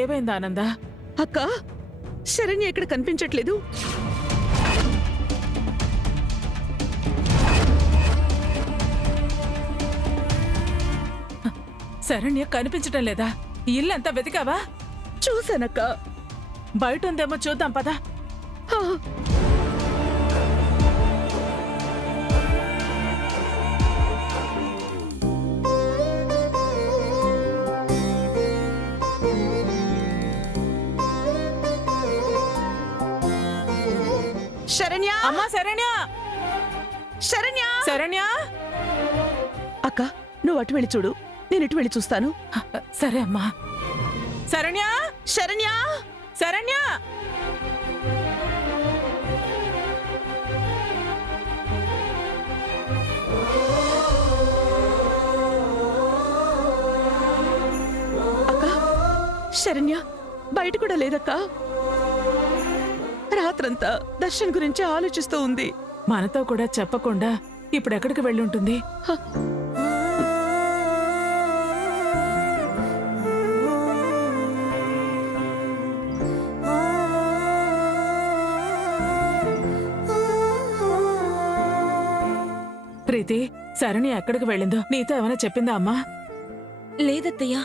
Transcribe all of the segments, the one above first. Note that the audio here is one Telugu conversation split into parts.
ఏమైంది ఆనంద? అక్క, శరణ్య ఇక్కడ కనిపించట్లేదు. శరణ్య కనిపించటం లేదా? ఇల్లంతా వెతికావా? చూశానక్క. బయట ఉందేమో చూద్దాం పదా. ఆ, శరణ్య! అమ్మా శరణ్య! శరణ్య! శరణ్య! అక్క, నువ్వు అటు వెళ్ళి చూడు, నేను ఇటు వెళ్ళి చూస్తాను. సరే అమ్మా. శరణ్య! శరణ్య! శరణ్య! అక్క, శరణ్య బయట కూడా లేదక్క. రాత్రంతా దర్శన్ గురించి ఆలోచిస్తూ ఉంది. మనతో కూడా చెప్పకుండా ఇప్పుడెక్కడికి వెళ్ళుంటుంది? హ. ప్రీతి, శరణి ఎక్కడికి వెళ్ళిందో నీతో ఏమైనా చెప్పిందా అమ్మా? లేదత్తయ్యా.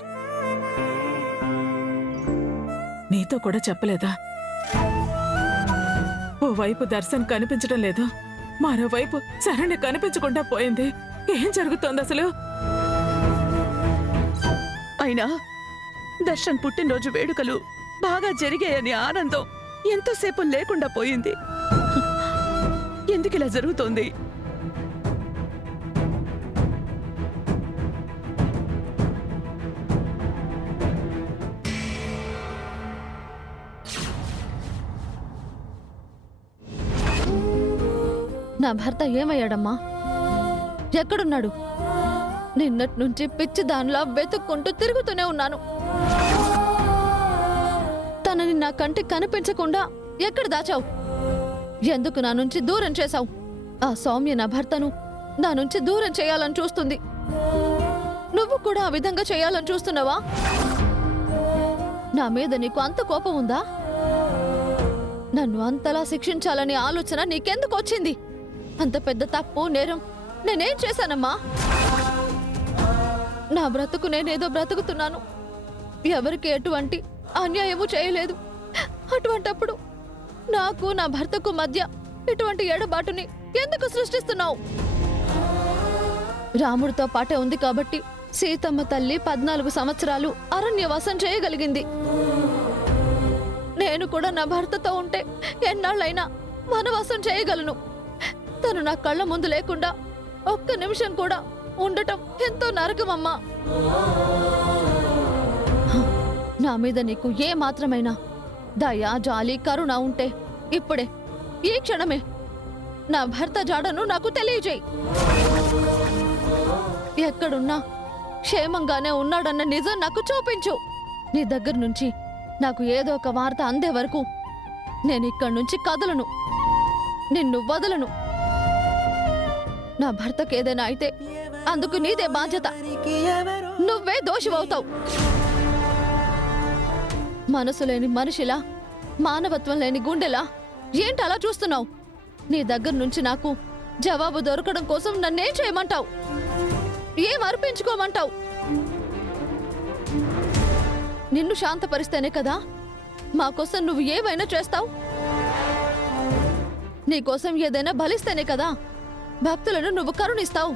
నీతో కూడా చెప్పలేదా? ఓవైపు దర్శన్ కనిపించడం లేదు, మరోవైపు శరణ్య కనిపించకుండా పోయింది. ఏం జరుగుతోంది అసలు? అయినా దర్శన్ పుట్టినరోజు వేడుకలు బాగా జరిగాయని ఆనందం ఎంతోసేపు లేకుండా పోయింది. ఎందుకిలా జరుగుతోంది? నా భర్త ఏమయ్యాడమ్మా? ఎక్కడున్నాడు? నిన్నటి నుంచి పిచ్చి దానిలా వెతుక్కుంటూ తిరుగుతూనే ఉన్నాను. తనని నా కంటికి కనిపించకుండా ఎక్కడ దాచావు? ఎందుకు నా నుంచి దూరం చేశావు? ఆ సౌమ్య నా భర్తను నా నుంచి దూరం చేయాలని చూస్తుంది. నువ్వు కూడా ఆ విధంగా చేయాలని చూస్తున్నావా? నా మీద నీకు అంత కోపం ఉందా? నన్ను అంతలా శిక్షించాలనే ఆలోచన నీకెందుకు వచ్చింది? అంత పెద్ద తప్పు నేరం నేనేం చేశానమ్మా? నా బ్రతుకు నేనేదో బ్రతుకుతున్నాను. ఎవరికి ఎటువంటి అన్యాయము చేయలేదు. అటువంటప్పుడు నాకు నా భర్తకు మధ్య ఇటువంటి ఎడబాటుని ఎందుకు సృష్టిస్తున్నావు? రాముడితో పాటే ఉంది కాబట్టి సీతమ్మ తల్లి 14 సంవత్సరాలు అరణ్యవాసం చేయగలిగింది. నేను కూడా నా భర్తతో ఉంటే ఎన్నాళ్ళైనా వనవాసం చేయగలను. తను నా కళ్ళ ముందు లేకుండా ఒక్క నిమిషం కూడా ఉండటం ఎంతో నరకమమ్మా. నా మీద నీకు ఏ మాత్రమైనా దయ, జాలి, కరుణ ఉంటే ఇప్పుడే ఈ క్షణమే నా భర్త జాడను నాకు తెలియజేయి. ఎక్కడున్నా క్షేమంగానే ఉన్నాడన్న నిజం నాకు చూపించు. నీ దగ్గర నుంచి నాకు ఏదో ఒక వార్త అందే వరకు నేను ఇక్కడి నుంచి కదలను, నిన్ను వదలను. నా భర్తకు ఏదైనా అయితే అందుకు నీదే బాధ్యత. నువ్వే దోషివవుతావు. మనసు లేని మనిషిలా, మానవత్వం లేని గుండెలా ఏంటి అలా చూస్తున్నావు? నీ దగ్గర నుంచి నాకు జవాబు దొరకడం కోసం నన్నేం చేయమంటావు? ఏం అర్పించుకోమంటావు? నిన్ను శాంతపరిస్తేనే కదా మా కోసం నువ్వు ఏమైనా చేస్తావు. నీకోసం ఏదైనా బలిస్తేనే కదా భక్తులను నువ్వు కరుణిస్తావు.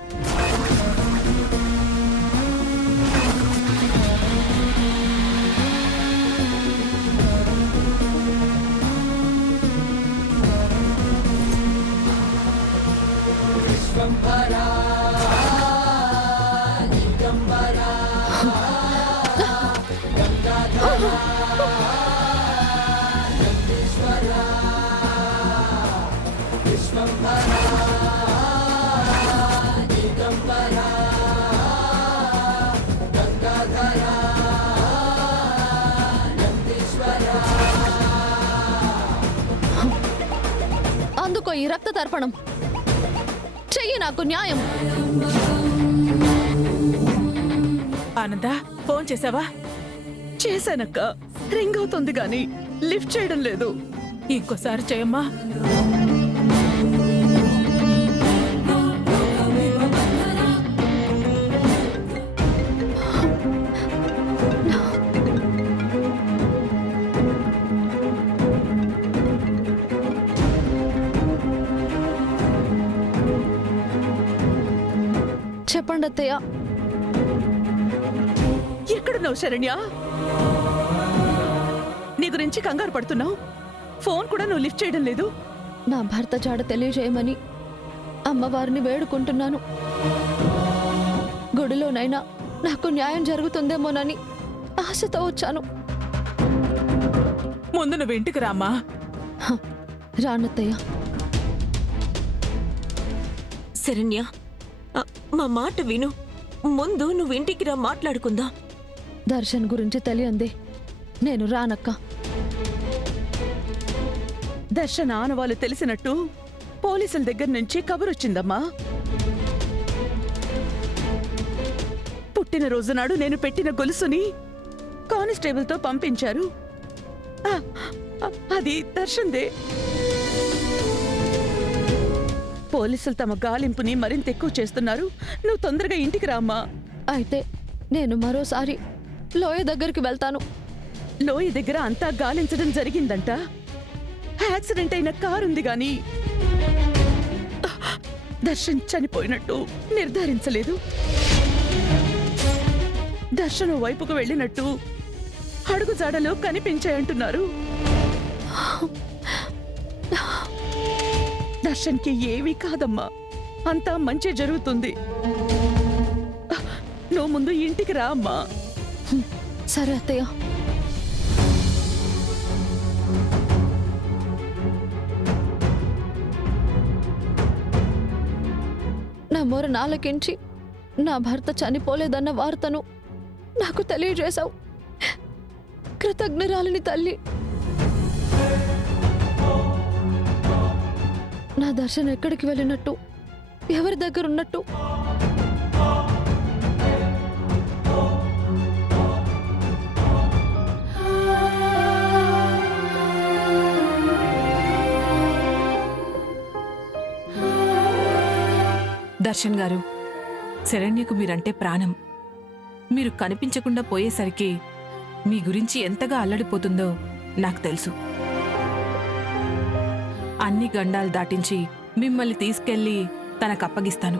అందుకో ఈ రక్త తర్పణం. చెయ్యి నాకు న్యాయం. ఆనంద, ఫోన్ చేసావా? చేశానక్క. రింగ్ అవుతుంది గాని లిఫ్ట్ చేయడం లేదు. ఇంకోసారి చేయమ్మా. చెప్పండి అత్తయ్య. ఎక్కడున్నావు శరణ్య? నీ గురించి కంగారు పడుతున్నావు. ఫోన్ కూడా నువ్వు లిఫ్ట్ చేయడం లేదు. నా భర్త జాడ తెలియజేయమని అమ్మవారిని వేడుకుంటున్నాను. గుడిలోనైనా నాకు న్యాయం జరుగుతుందేమోనని ఆశతో వచ్చాను. ముందు నువ్వు ఇంటికి రామ్మా. రానత్తయ్య. శరణ్య, మా మాట విను. ముందు నువ్వు ఇంటికి రా, మాట్లాడుకుందా. దర్శన్ గురించి తెలియందే నేను రానక్క. దర్శన్ ఆనవాళ్ళు తెలిసినట్టు పోలీసుల దగ్గర నుంచి కబురొచ్చిందమ్మా. పుట్టినరోజు నాడు నేను పెట్టిన గొలుసుని కానిస్టేబుల్తో పంపించారు. అది దర్శన్దే. పోలీసులు తమ గాలింపుని మరింత ఎక్కువ చేస్తున్నారు. నువ్వు తొందరగా ఇంటికి రామ్మా. అయితే నేను మరోసారి లోయ దగ్గరికి వెళ్తాను. లోయ దగ్గర అంతా గాలించడం జరిగిందంట. యాక్సిడెంట్ అయిన కారుంది గాని దర్శన్ చనిపోయినట్టు నిర్ధారించలేదు. దర్శన్ వైపుకు వెళ్ళినట్టు అడుగుజాడలో కనిపించాయంటున్నారు. దర్శన్కి ఏమీ కాదమ్మా, అంతా మంచి జరుగుతుంది. నువ్వు ముందు ఇంటికి రా అమ్మా. సరే అత్తయ్య. నా మొర నాలకించి నా భర్త చనిపోలేదన్న వార్తను నాకు తెలియజేశావు. కృతజ్ఞరాలిని తల్లి. నా దర్శనం ఎక్కడికి వెళ్ళినట్టు, ఎవరి దగ్గర ఉన్నట్టు? దర్శన్ గారు, శరణ్యకు మీరంటే ప్రాణం. మీరు కనిపించకుండా పోయేసరికి మీ గురించి ఎంతగా అల్లడిపోతుందో నాకు తెలుసు. అన్ని గండాలు దాటించి మిమ్మల్ని తీసుకెళ్లి తనకప్పగిస్తాను.